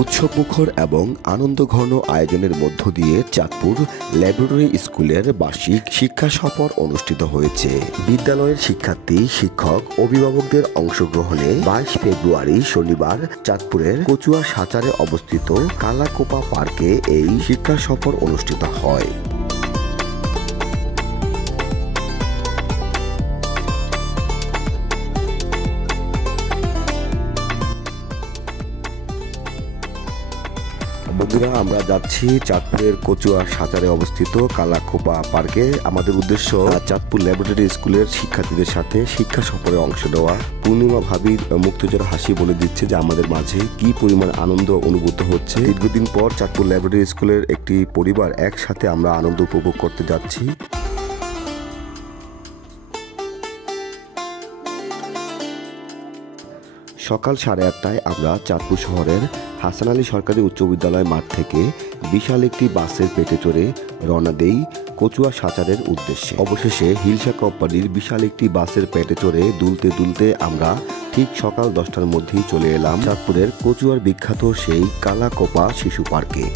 উৎসবমুখর এবং আনন্দঘন আয়োজনের মধ্য দিয়ে চাঁদপুর ল্যাবরেটরি স্কুলের বার্ষিক শিক্ষা সফর অনুষ্ঠিত হয়েছে। বিদ্যালয়ের শিক্ষার্থী, শিক্ষক, অভিভাবকদের অংশগ্রহণে 22 ফেব্রুয়ারি শনিবার চাঁদপুরের কচুয়া সাচারে অবস্থিত কালাকোপা পার্কে এই শিক্ষা সফর অনুষ্ঠিত হয়। বন্ধুরা, আমরা যাচ্ছি চাঁদপুরের কচুয়া সাচারে অবস্থিত কালাকোপা পার্কে। আমাদের উদ্দেশ্য চাঁদপুর ল্যাবরেটরি স্কুলের শিক্ষার্থীদের সাথে শিক্ষা সফরে অংশ নেওয়া। পূর্ণিমা ভাবির মুক্তজোড়া হাসি বলে দিচ্ছে যে আমাদের মাঝে কি পরিমাণ আনন্দ অনুভূত হচ্ছে। দীর্ঘদিন পর চাঁদপুর ল্যাবরেটরি স্কুলের একটি পরিবার একসাথে আমরা আনন্দ উপভোগ করতে যাচ্ছি। সকাল 8:30টায় আমরা চাঁদপুর শহরের হাসান আলী সরকারি উচ্চ বিদ্যালয় মাঠ থেকে বিশাল একটি বাসের পেটে চড়ে রওনা দেই কচুয়া সাচারের উদ্দেশ্যে। অবশেষে হিলসা কোম্পানির বিশাল একটি বাসের পেটে চড়ে দুলতে দুলতে আমরা ঠিক সকাল 10টার মধ্যেই চলে এলাম চাঁদপুরের কচুয়ার বিখ্যাত সেই কালাকোপা শিশু পার্কে।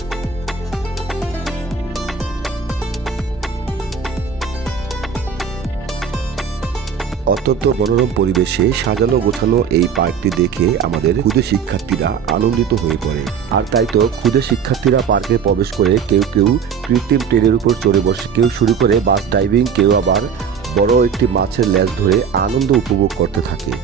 অত্যন্ত মনোরম পরিবেশে সাজানো গোছানো এই পার্কটি দেখে আমাদের ক্ষুদে শিক্ষার্থীরা আনন্দিত হয়ে পড়ে। আর তাই তো ক্ষুদে শিক্ষার্থীরা পার্কে প্রবেশ করে কেউ কেউ কৃত্রিম ট্রেনের উপর চড়ে বসে, কেউ শুরু করে বাস ডাইভিং, কেউ আবার বড় একটি মাছের লেজ ধরে আনন্দ উপভোগ করতে থাকে।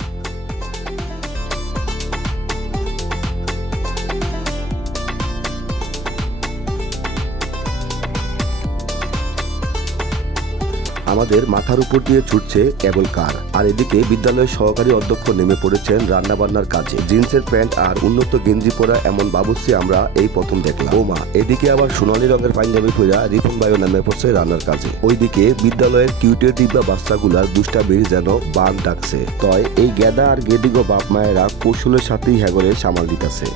আমাদের মাথার উপর দিয়ে ছুটছে কেবল কার, আর এদিকে বিদ্যালয়ের সহকারী অধ্যক্ষ নেমে পড়েছেন রান্নাবান্নার কাজে। জিন্সের প্যান্ট আর উন্নত গেঞ্জি পরা এমন বাবুর্চি আমরা এই প্রথম দেখলাম। বৌমা এদিকে আবার সোনালী রঙের পাঞ্জাবি পরা রিফন ভাইও নেমে পড়ছে রান্নার কাজে। ওইদিকে বিদ্যালয়ের কিউটের ডিব্বা বাচ্চাগুলার দুষ্টামির যেন বান ডাকছে। তয় এই গেদা আর গেদিগো বাপ মায়েরা কৌশলের সাথেই হ্যাগরে সামাল দিতেছে।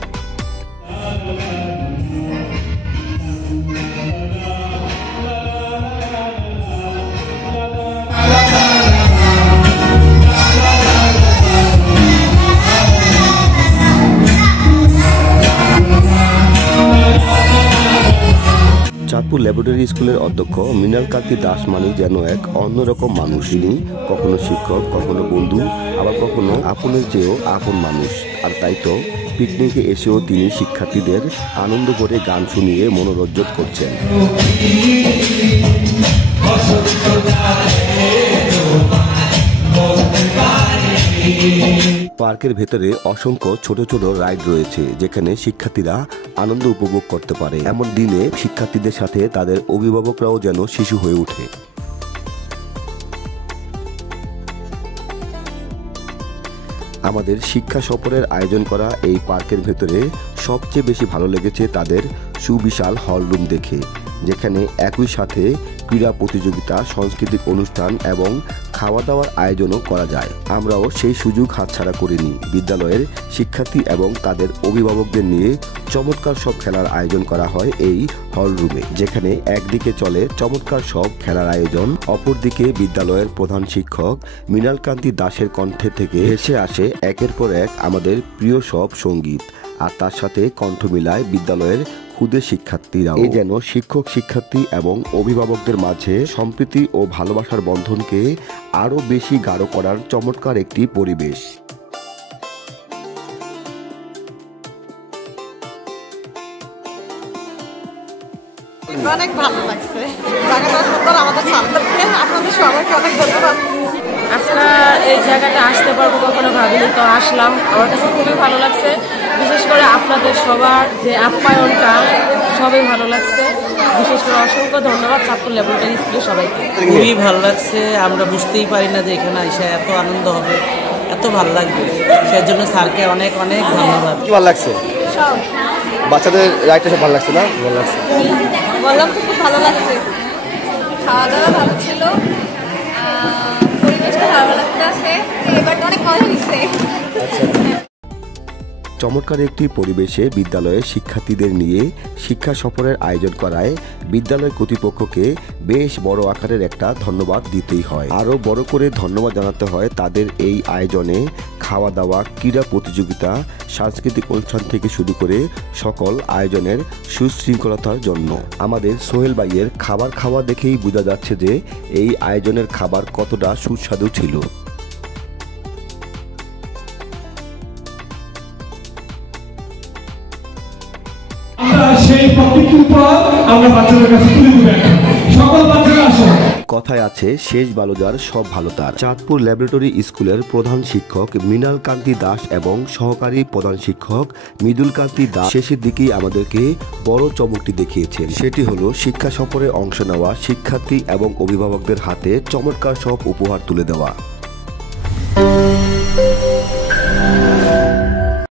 চাঁদপুর ল্যাবরেটরি স্কুলের অধ্যক্ষ মৃণাল কান্তি দাস মানি যেন এক অন্যরকম মানুষ। তিনি কখনো শিক্ষক, কখনো বন্ধু, আবার কখনো আপনের চেয়েও আপন মানুষ। আর তাই তো পিকনিকে এসেও তিনি শিক্ষার্থীদের আনন্দ করে গান শুনিয়ে মনোরঞ্জন করছেন। পার্কের ভেতরে অসংখ্য ছোট ছোট রাইড রয়েছে, যেখানে শিক্ষার্থীরা আনন্দ উপভোগ করতে পারে। এমন দিনে শিক্ষার্থীদের সাথে তাদের অভিভাবকরাও যেন শিশু হয়ে ওঠে। আমাদের শিক্ষা সফরের আয়োজন করা এই পার্কের ভেতরে সবচেয়ে বেশি ভালো লেগেছে তাদের সুবিশাল হলরুম দেখে, যেখানে একই সাথে ক্রীড়া প্রতিযোগিতা, সাংস্কৃতিক অনুষ্ঠান এবং খাওয়া দাওয়ার আয়োজনও করা যায়। আমরাও সেই সুযোগ হাতছাড়া করিনি। বিদ্যালয়ের শিক্ষার্থী এবং তাদের অভিভাবকদের নিয়ে চমৎকার সব খেলার আয়োজন করা হয় এই হলরুমে, যেখানে একদিকে চলে চমৎকার সব খেলার আয়োজন, অপরদিকে বিদ্যালয়ের প্রধান শিক্ষক মৃণাল কান্তি দাসের কণ্ঠে থেকে ভেসে আসে একের পর এক আমাদের প্রিয় সব সঙ্গীত। আর তার সাথে কণ্ঠ মিলায় বিদ্যালয়ের ক্ষুদে শিক্ষার্থীরাও। এই যেন শিক্ষক, শিক্ষার্থী এবং অভিভাবকদের মাঝে সম্প্রীতি ও ভালোবাসার বন্ধনকে আরো বেশি গাঢ় করার চমৎকার একটি পরিবেশ। অনেক ভালো লাগছে, জায়গাটা সুন্দর। আমাদের ছাত্রকে আপনাদের সবাইকে অনেক ধন্যবাদ। আজকে এই জায়গাটা আসতে পারবো কখনো ভাবিনি, তো আসলাম। আমার কাছে খুবই ভালো লাগছে, বিশেষ করে আপনাদের সবার যে আপ্যায়নটা সবই ভালো লাগছে। বিশেষ করে অসংখ্য ধন্যবাদ চাঁদপুর ল্যাবরেটরি স্কুলের সবাইকে। খুবই ভালো লাগছে, আমরা বুঝতেই পারি না যে এখানে এসে এত আনন্দ হবে, এত ভালো লাগবে। সেজন্য স্যারকে অনেক অনেক ধন্যবাদ। কি ভালো লাগছে? বাচ্চাদের রাইডটা সব ভালো লাগছে না? ভালো লাগছে, বললাম তো, খুব ভালো লাগছে। খাওয়া দাওয়া ভালো ছিল, পরিবেশটা ভালো লাগতেছে, এবারটা অনেক মজা হয়েছে। চমৎকার একটি পরিবেশে বিদ্যালয়ের শিক্ষার্থীদের নিয়ে শিক্ষা সফরের আয়োজন করায় বিদ্যালয় কর্তৃপক্ষকে বেশ বড় আকারের একটা ধন্যবাদ দিতেই হয়। আরও বড় করে ধন্যবাদ জানাতে হয় তাদের এই আয়োজনে খাওয়া দাওয়া, ক্রীড়া প্রতিযোগিতা, সাংস্কৃতিক অনুষ্ঠান থেকে শুরু করে সকল আয়োজনের সুশৃঙ্খলতার জন্য। আমাদের সোহেল ভাইয়ের খাবার খাওয়া দেখেই বোঝা যাচ্ছে যে এই আয়োজনের খাবার কতটা সুস্বাদু ছিল। সেই প্রত্যেকটি উপহার আমরা বাচ্চাদের কাছে তুলে দেব। সকল বাচ্চারা আসুন। কথায় আছে শেষ ভালো যার সব ভালো তার। চাঁদপুর ল্যাবরেটরি স্কুলের প্রধান শিক্ষক মৃণাল কান্তি দাস এবং সহকারী প্রধান শিক্ষক মৃদুল কান্তি দাস শেষের দিকেই আমাদেরকে বড় চমকটি দেখিয়েছেন। সেটি হলো শিক্ষা সফরে অংশ নেওয়া শিক্ষার্থী এবং অভিভাবকদের হাতে চমৎকার সব উপহার তুলে দেওয়া।